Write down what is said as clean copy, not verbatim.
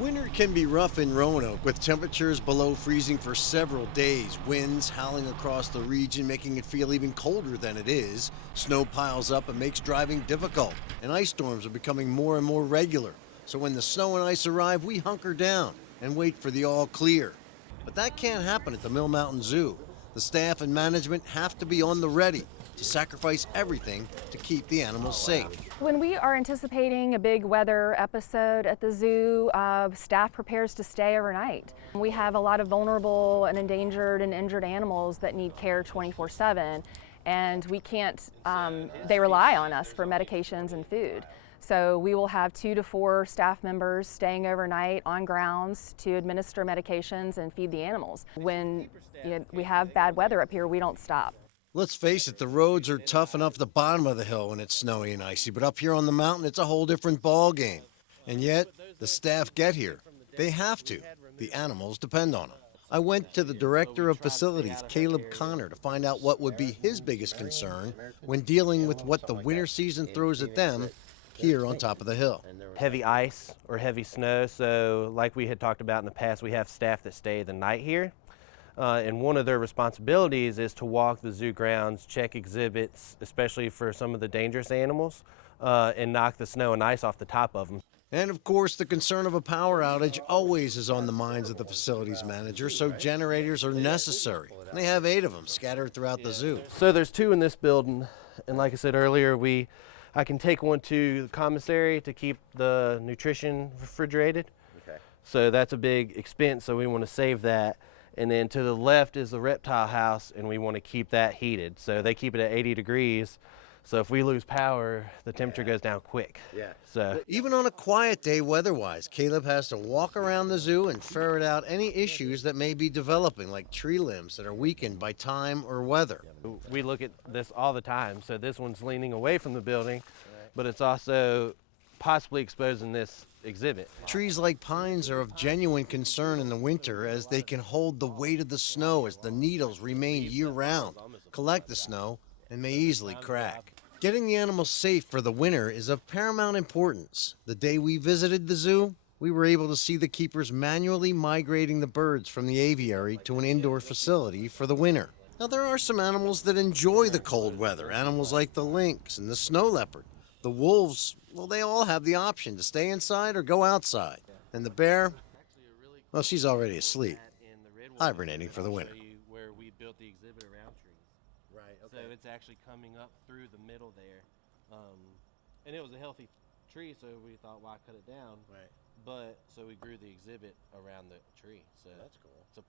Winter can be rough in Roanoke with temperatures below freezing for several days, winds howling across the region making it feel even colder than it is. Snow piles up and makes driving difficult, and ice storms are becoming more and more regular. So when the snow and ice arrive, we hunker down and wait for the all clear. But that can't happen at the Mill Mountain Zoo. The staff and management have to be on the ready to sacrifice everything to keep the animals safe. When we are anticipating a big weather episode at the zoo, staff prepares to stay overnight. We have a lot of vulnerable and endangered and injured animals that need care 24/7, and we can't, they rely on us for medications and food. So we will have 2 to 4 staff members staying overnight on grounds to administer medications and feed the animals. When we have bad weather up here, we don't stop. Let's face it, the roads are tough enough at the bottom of the hill when it's snowy and icy, but up here on the mountain, it's a whole different ball game. And yet, the staff get here. They have to. The animals depend on them. I went to the director of facilities, Caleb Connor, to find out what would be his biggest concern when dealing with what the winter season throws at them here on top of the hill. Heavy ice or heavy snow, so like we had talked about in the past, we have staff that stay the night here. And one of their responsibilities is to walk the zoo grounds, check exhibits, especially for some of the dangerous animals, and knock the snow and ice off the top of them. And of course, the concern of a power outage always is on the minds of the facilities manager, so generators are necessary. And they have 8 of them scattered throughout the zoo. So there's 2 in this building, and like I said earlier, I can take one to the commissary to keep the nutrition refrigerated. Okay. So that's a big expense, so we want to save that. And then to the left is the reptile house, and we want to keep that heated. So they keep it at 80 degrees. So if we lose power, the temperature goes down quick. Yeah. So even on a quiet day weather-wise, Caleb has to walk around the zoo and ferret out any issues that may be developing, like tree limbs that are weakened by time or weather. we look at this all the time. So this one's leaning away from the building, but it's also possibly exposing this exhibit. Trees like pines are of genuine concern in the winter as they can hold the weight of the snow as the needles remain year-round, collect the snow, and may easily crack. Getting the animals safe for the winter is of paramount importance. The day we visited the zoo, we were able to see the keepers manually migrating the birds from the aviary to an indoor facility for the winter. Now, there are some animals that enjoy the cold weather, animals like the lynx and the snow leopard. The wolves, well, they all have the option to stay inside or go outside. And the bear, well, she's already asleep, hibernating for the winter. Where we built the exhibit around trees. Right, So it's actually coming up through the middle there. And it was a healthy tree, so we thought, why cut it down? Right. But so we grew the exhibit around the tree. So That's cool. It's a